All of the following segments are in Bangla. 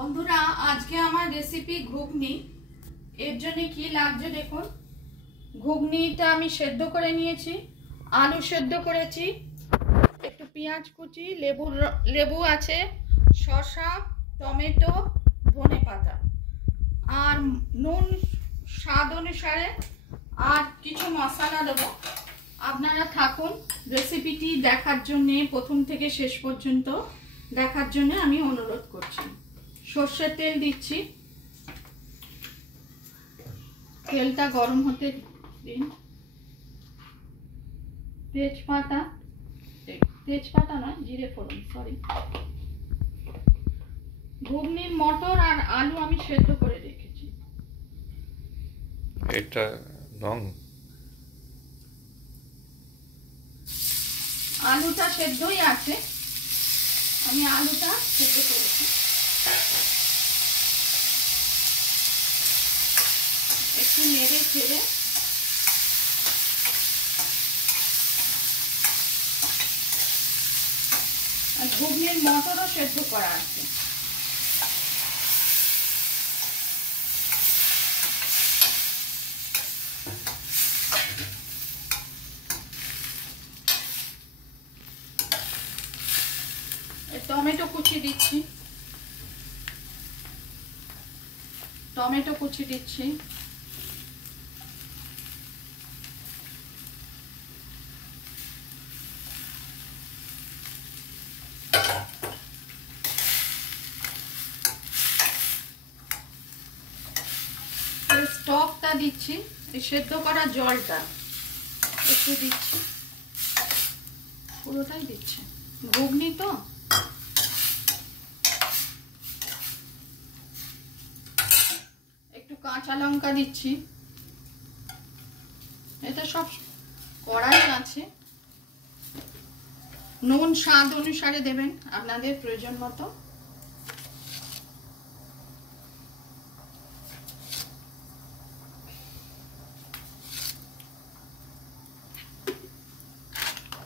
বন্ধুরা আজকে আমার রেসিপি ঘুগনি। এর জন্য কি লাগছে দেখুন। ঘুগনিটা আমি সেদ্ধ করে নিয়েছি, আলু সেদ্ধ করেছি, একটু পেঁয়াজ কুচি, লেবু আছে, শসা, টমেটো, ধনেপাতা আর নুন স্বাদ অনুসারে, আর কিছু মশলা দেবো। আপনারা থাকুন রেসিপিটি দেখার জন্যে, প্রথম থেকে শেষ পর্যন্ত দেখার জন্য আমি অনুরোধ করছি। সর্ষের তেল দিচ্ছি, তেলটা গরম হতে দিন। তেজপাতা নয়, জিরে ফোড়ন, সরি। ঘুগনির মটর আর আলু আমি সেদ্ধ করে রেখেছি। এটা নং আলুটা সেদ্ধই আছে, আমি আলুটা সেদ্ধ করেছি। একটু নেড়ে ছেড়ে আর ঘুগনির মটরও সেদ্ধ করা আছে। টমেটো কুচি দিচ্ছি, টমেটো কুচি দিচ্ছি, স্টকটা দিচ্ছি, এই সেদ্ধ করা জলটা একটু দিচ্ছি, পুরোটাই দিচ্ছি, ঘুগনি তো। একটু কাঁচা লঙ্কা দিচ্ছি, এটা সব কড়াই আছে। নুন স্বাদ অনুসারে দেবেন, আপনাদের প্রয়োজন মতো।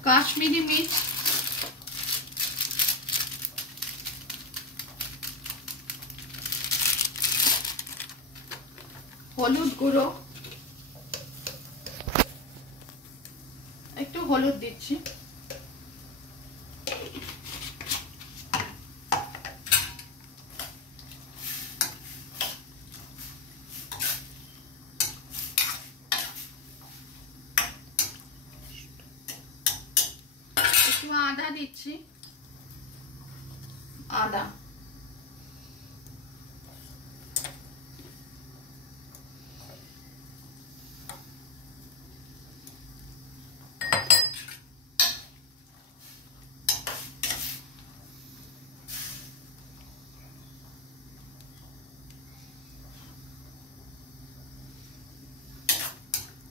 কাশ্মীরি মির্চ, হলুদ গুঁড়ো, একটু হলুদ দিচ্ছি, একটু আদা দিচ্ছি, আদা,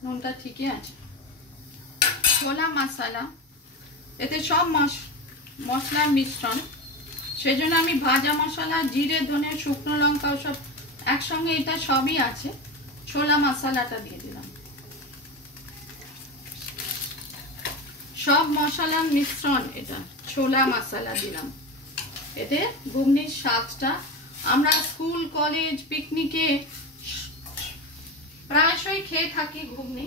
নুনটা ঠিকই আছে। ছোলা মশলা, এতে সব মশলার মিশ্রণ, সেজন্য আমি ভাজা মশলা, জিরে, ধনে, শুকনো লঙ্কা সব একসঙ্গে, এটা সবই আছে। ছোলা মশলাটা দিয়ে দিলাম, সব মশলার মিশ্রণ, এটা ছোলা মশলা দিলাম। এতে ঘুগনির স্বাদটা, আমরা স্কুল, কলেজ, পিকনিকে প্রায়শই খেয়ে থাকি ঘুগনি।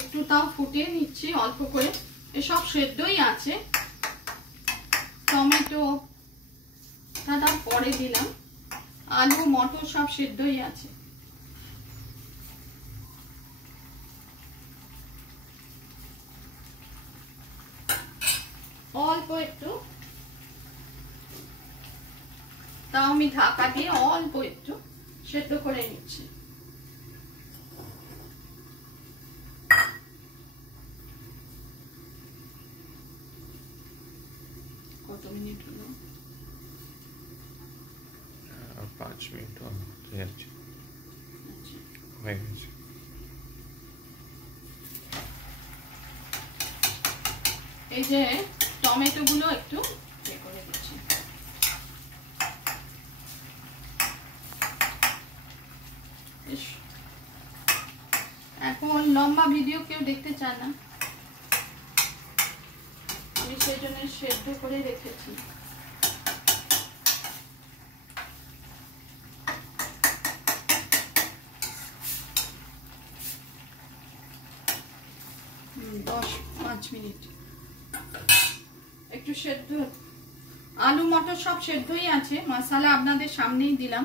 একটু তাও ফুটিয়ে নিচ্ছি অল্প করে, এসব সেদ্ধই আছে। টমেটো দাদা পরে দিলাম, আলু মটর সব সেদ্ধই আছে। অল্প একটু, তাও আমি ঢাকা দিয়ে অল্প একটু সেদ্ধ করে নিচ্ছি। কত মিনিট হলো? 5 মিনিট হয়ে যাচ্ছে। হয়ে গেছে। এই যে টমেটো গুলো একটু করে দিচ্ছি। এখন লম্বা ভিডিও কেউ দেখতে চায় না, আমি সেই জন্য সেদ্ধ করে রেখেছি। দশ 5 মিনিট একটু সেদ্ধ। আলু মটর সব সেদ্ধই আছে, মশলা আপনাদের সামনেই দিলাম।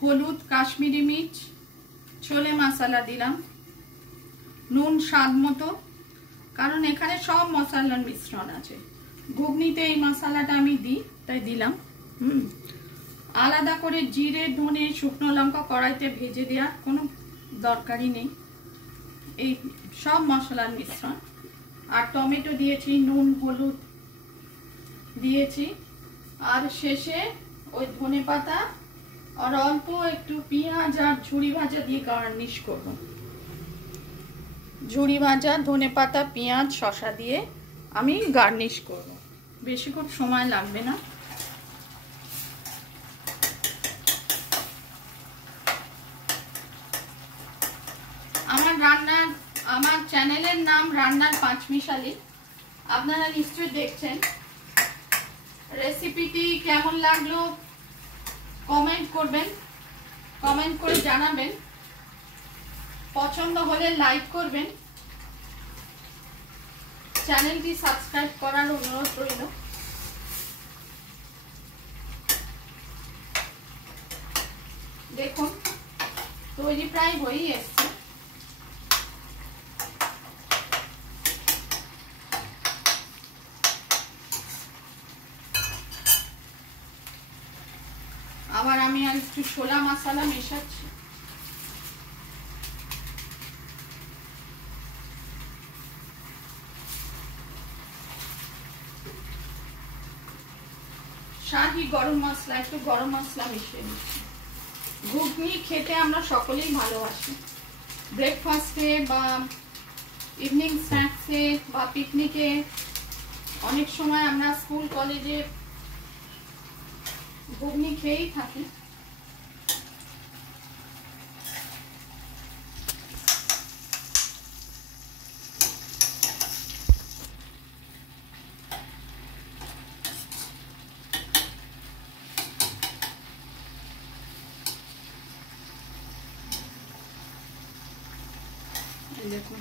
হলুদ, কাশ্মীরি মির্চ, ছোলে মশলা দিলাম, নুন স্বাদ মতো, কারণ এখানে সব মশলার মিশ্রণ আছে। ঘুগনিতে এই মশলাটা আমি দিই তাই দিলাম। আলাদা করে জিরে, ধনে, শুকনো লঙ্কা কড়াইতে ভেজে দেওয়ার কোনো দরকারই নেই, এই সব মশলার মিশ্রণ। আর টমেটো দিয়েছি, নুন হলুদ দিয়েছি, আর শেষে ওই ধনে পাতা আর অল্প একটু পেঁয়াজ আর ঝুরি ভাজা দিয়ে গার্নিশ করব। ঝুরি ভাজা, ধনে পাতা, পেঁয়াজ, শসা দিয়ে আমি গার্নিশ করব। বেশিক্ষণ সময় লাগবে না। আমার চ্যানেলের নাম রান্নার পাঁচমিশালি, আপনারা নিশ্চয়ই দেখছেন। রেসিপিটি কেমন লাগলো কমেন্ট করবেন, কমেন্ট করে জানাবেন। পছন্দ হলে লাইক করবেন, চ্যানেলটি সাবস্ক্রাইব করার অনুরোধ রইল। দেখুন তৈরি প্রায় হয়েই এসছে। আবার আমি আর একটু ছোলা মশলা মেশাচ্ছি। শাহি গরম মশলা, একটু গরম মশলা মিশিয়ে দিচ্ছি। ঘুগনি খেতে আমরা সকলেই ভালোবাসি। ব্রেকফাস্টে বা ইভিনিং স্ন্যাক্সে বা পিকনিকে, অনেক সময় আমরা স্কুল কলেজে ঘুগনি খেয়েই থাকি। দেখুন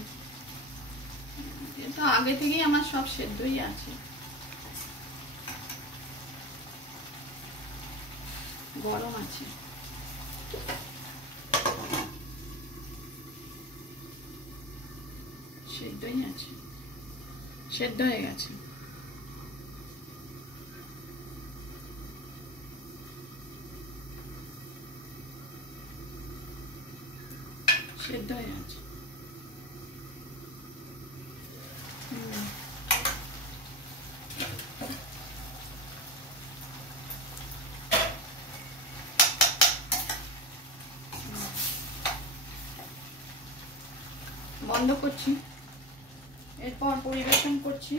এটা আগে থেকেই আমার সব সেদ্ধই আছে। গরম আছে, সেদ্ধই আছে, সেদ্ধ হয়ে গেছে। সেদ্ধ হয়ে আছে। বন্ধ করছি, এরপর পরিবেশন করছি।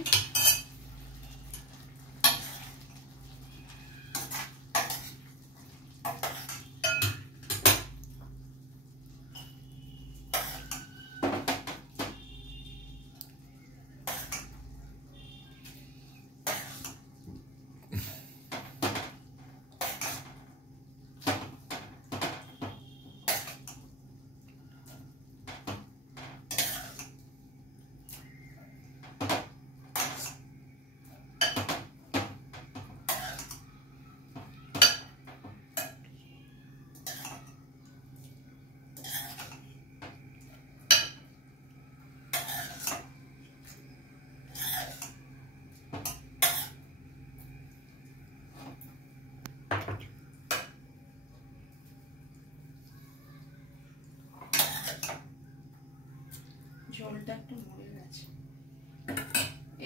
জলটা একটু মরে গেছে।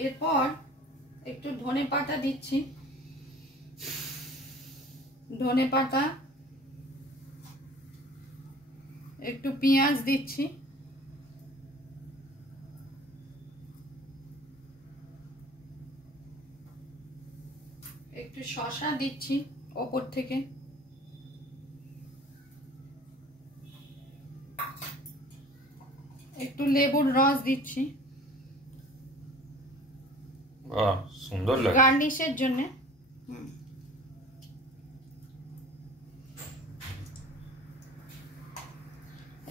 এরপর একটু ধনে পাতা দিচ্ছি। ধনে পাতা, একটু পেঁয়াজ দিচ্ছি, একটু শসা দিচ্ছি ওপর থেকে, একটু লেবুর রস দিচ্ছি সুন্দর লাগে গার্নিশের জন্য।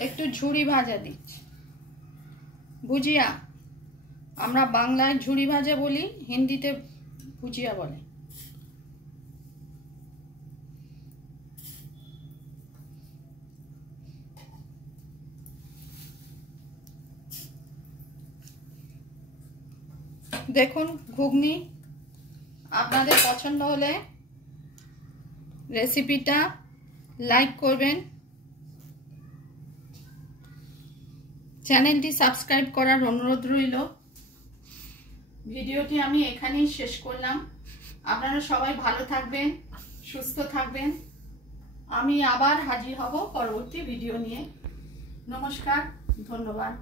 একটু ঝুরি ভাজা দিচ্ছি, ভুজিয়া, আমরা বাংলায় ঝুরি ভাজা বলি, হিন্দিতে ভুজিয়া বলে। দেখুন ঘুগনি, আপনাদের পছন্দ হলে রেসিপিটা লাইক করবেন, চ্যানেলটি সাবস্ক্রাইব করার অনুরোধ রইল। ভিডিওটি আমি এখানেই শেষ করলাম। আপনারা সবাই ভালো থাকবেন, সুস্থ থাকবেন। আমি আবার হাজির হব পরবর্তী ভিডিও নিয়ে। নমস্কার, ধন্যবাদ।